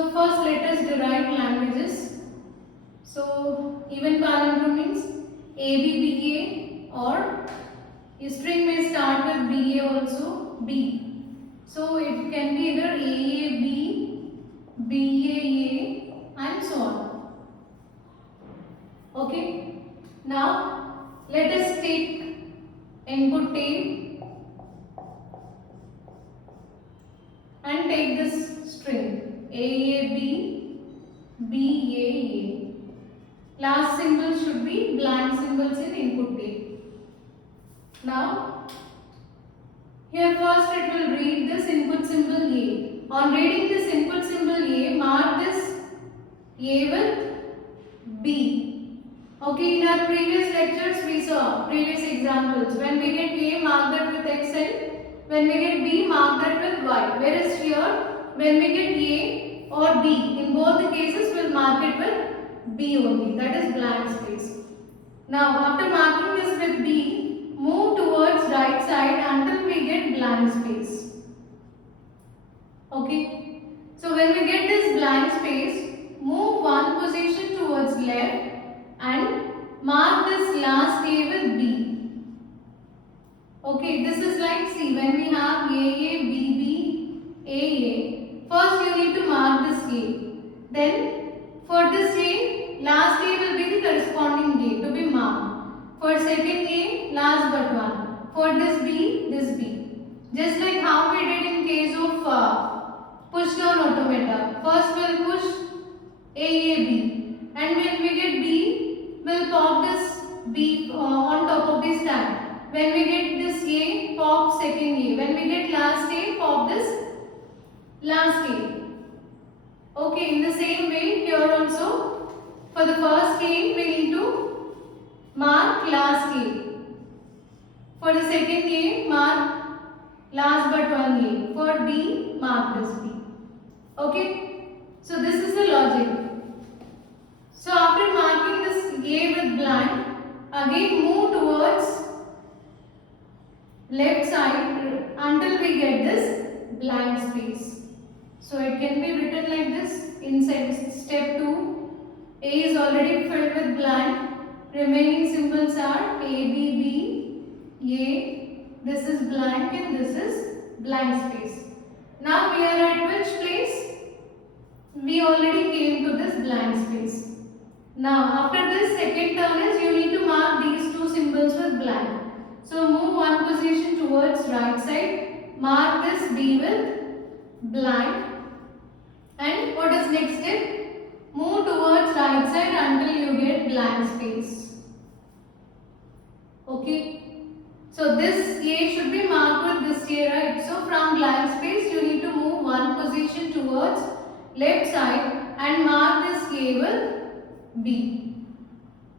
So first let us derive languages. So even palindrome means ABBA, or string may start with BA also, B. So it can be either AAB, BAA and so on. Okay. Now let us take input tape and take this string AAB, BAA. Last symbol should be blank symbols in input tape. Now here first it will read this input symbol A. On reading this input symbol A, mark this A with B. Okay, in our previous lectures we saw previous examples. When we get A, mark that with XL. When we get B, mark that with Y. Whereas here, when we get A or B, in both the cases we'll mark it with B only. That is blank space. Now after marking this with B, move towards right side until we get blank space. Okay. So when we get this blank space, move one position towards left and mark this last A with B. Okay, this is like, see, when we have AA, BB, AA, first you need to mark this A. Then for this A, last A will be the corresponding A to be marked. For second A, last but one. For this B. Just like how we did in case of push down automata. First we'll push AAB, and when we get B, we'll pop this B on top of the stack. When we get this A, pop second A. When we get last A, pop this last A. Okay, in the same way here also, for the first A, we need to mark last A. For the second A, mark last but one A. For B, mark this B. Okay, so this is the logic. So after marking this A with blank, again move towards left side until we get this blank space. So it can be written like this in step 2. A is already filled with blank. Remaining symbols are A, B, B, A. This is blank and this is blank space. Now we are at which place? We already came to this blank space. Now after this second turn is you need to mark these two symbols with blank. So move one position towards right side, mark this B with blank, and what is next step? Move towards right side until you get blank space. Okay, so this A should be marked with this A, right? So from blank space you need to move one position towards left side and mark this A with B.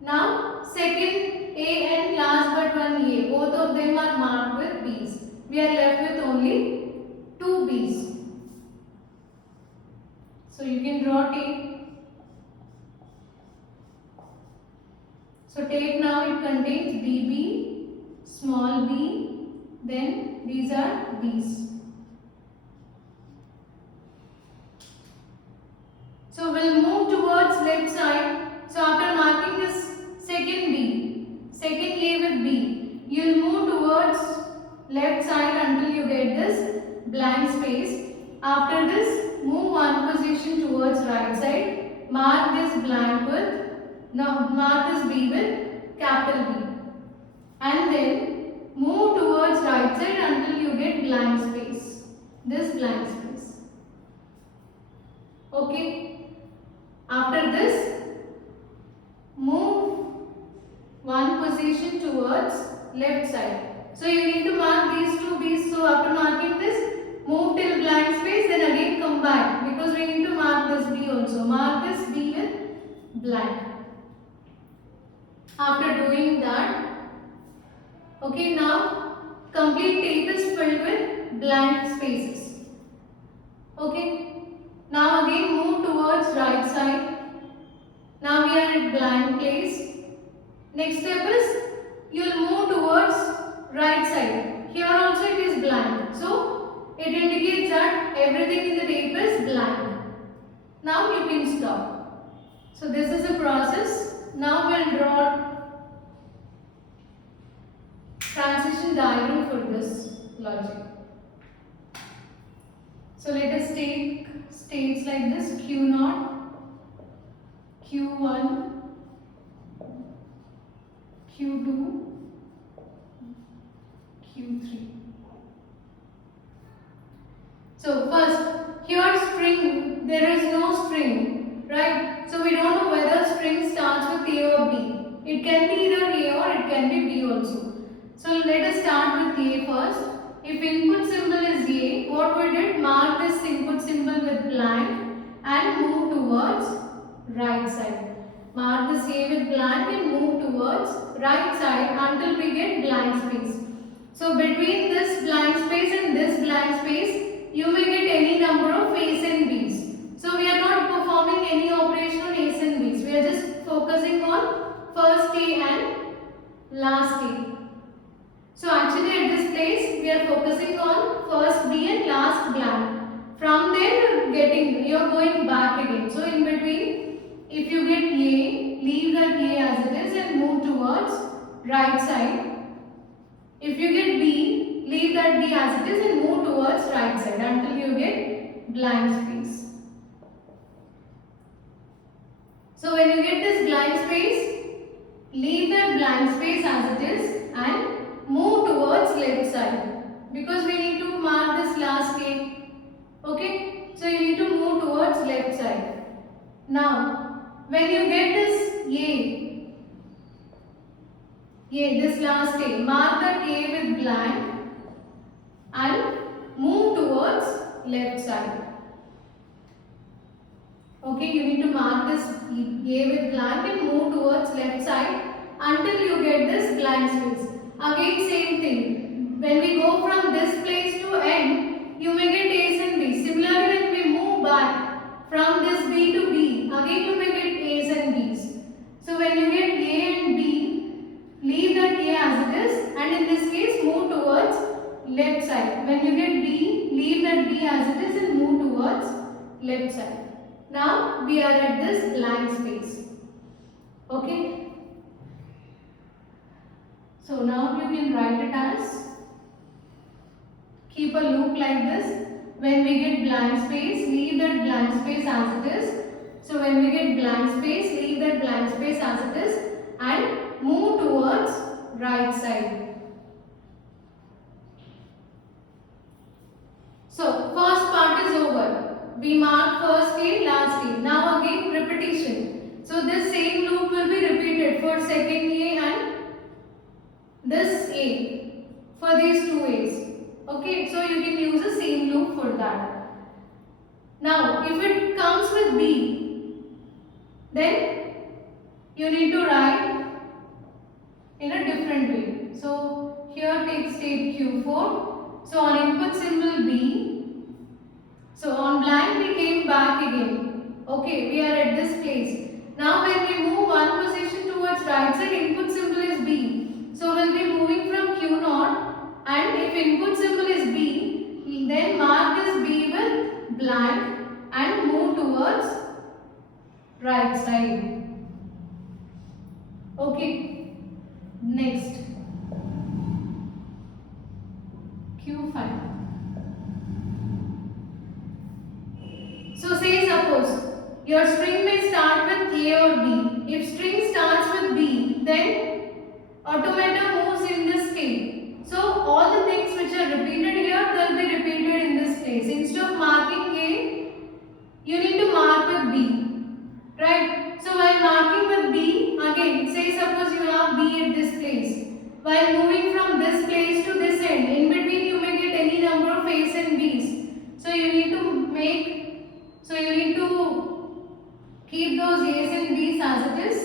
Now second A and last but one A, both of them are marked with B's. We are left with only two B's. So you can draw tape. So tape now it contains BB, small b, then these are B's. So we'll move towards left side. So after marking this second A with B, you'll move towards left side until you get this blank space. After this, move one position towards right side. Mark this blank with, mark this B with capital B. And then move towards right side until you get blank space. This blank space. Okay. After this, move one position towards left side. So you need to mark these two B's. So after marking this, move till blank space, then again come back because we need to mark this B also. Mark this B with blank. After doing that, okay, now complete tape is filled with blank spaces. Okay, now again move towards right side. Now we are at blank place. Next step is you will move towards right side. Here also it is blank. So it indicates that everything in the tape is blank. Now you can stop. So this is the process. Now we'll draw transition diagram for this logic. So let us take states like this: Q0, Q1, Q2, Q3. So first, here string, there is no string, right? So we don't know whether string starts with A or B. It can be either A or it can be B also. So let us start with A first. If input symbol is A, what we did, mark this input symbol with blank and move towards right side. Mark this A with blank and move towards right side until we get blank space. So between this blank space and this blank space, you may get any number of A's and B's. So we are not performing any operation on A's and B's. We are just focusing on first A and last A. So actually at this place we are focusing on first B and last blank. From there you are going back again. So in between, if you get A, leave that A as it is and move towards right side. If you get B, leave that B as it is and move towards right side until you get blank space. So when you get this blank space, leave that blank space as it is and move towards left side, because we need to mark this last A. Okay, so you need to move towards left side. Now when you get this this last A, mark that A with blank and move towards left side. Okay, you need to mark this A with blank and move towards left side until you get this blank space. Again same thing. When we go from this place to end, you may get A's and B's. Similarly, when we move back from this B to B, again you may get A's and B's. So when you get A and B, leave that A as it is and in this case move towards left side. When you get B, leave that B as it is and move towards left side. Now we are at this blank space. Okay. So now you can write it as, keep a loop like this. When we get blank space, leave that blank space as it is. So when we get blank space, leave that blank space as it is and move towards right side. So first part is over. We mark first A, last A. Now again repetition. So this same loop will be repeated for second A and this A, for these two A's. Okay, so you can use the same loop for that. Now if it comes with B, then you need to write in a different way. So here take state Q4. So on input symbol B, so on blank we came back again. Okay, we are at this place. Now when we move one position towards right side, input symbol is B. So we'll be moving from Q0, and if input symbol is B, then mark this B with blank and move towards right side. Okay, next Q5. So say suppose your string may start with A or B. If string starts with B, then automator moves in this state. So all the things which are repeated here, they will be repeated in this place. Instead of marking A, you need to mark with B. Right? So while marking with B, again, say suppose you have B at this place. While moving from this place to this end, in between you may get any number of A's and B's. So you need to keep those A's and B's as it is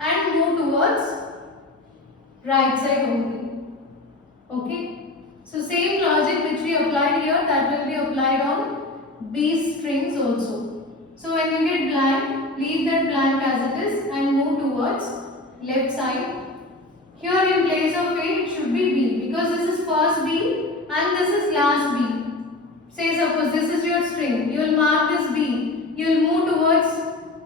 and move towards right side only. Okay. So same logic which we applied here, that will be applied on B strings also. So when you get blank, leave that blank as it is and move towards left side. Here in place of A, it should be B, because this is first B and this is last B. Say suppose this is your string, you will mark this B, you will move towards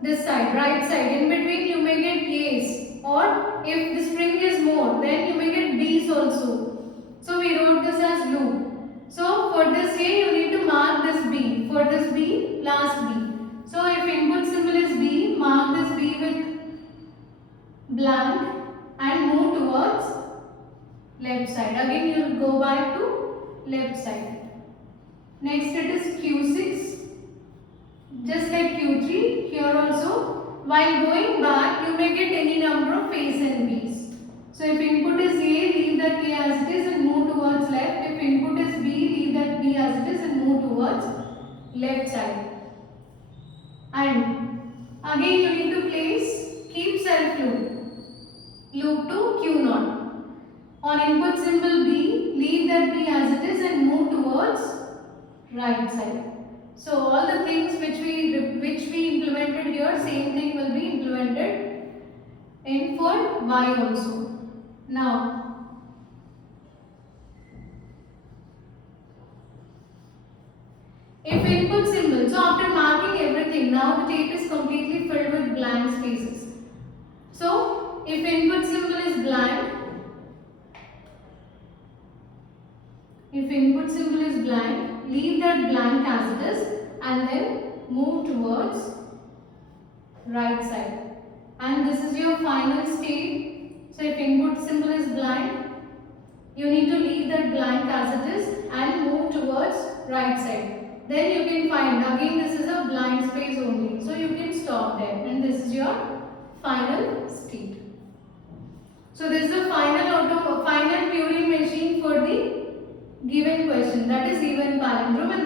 this side, right side. In between you may get A's, or if the string is more, then you may get B's also. So we wrote this as loop. So for this A you need to mark this B, for this B, last B. So if input symbol is B, mark this B with blank and move towards left side. Again you will go back to left side. Next it is Q6. Just like Q3, here also while going back you may get any number of A's and B's. So if input is A, leave that A as it is and move towards left. If input is B, leave that B as it is and move towards left side. And again you need to place keep self loop. Loop to Q0. On input symbol B, leave that B as it is and move towards right side. So all the things which we implemented here, same thing will be implemented in for Y also. Now if input symbol, so after marking everything, now the tape is completely filled with blank spaces. So if input symbol is blank, leave that blank as it is and then move towards right side. And this is your final state. So if input symbol is blank, you need to leave that blank as it is and move towards right side. Then you can find, again this is a blank space only. So you can stop there and this is your final state. So this is the final Turing machine for the given question, that is even palindrome. And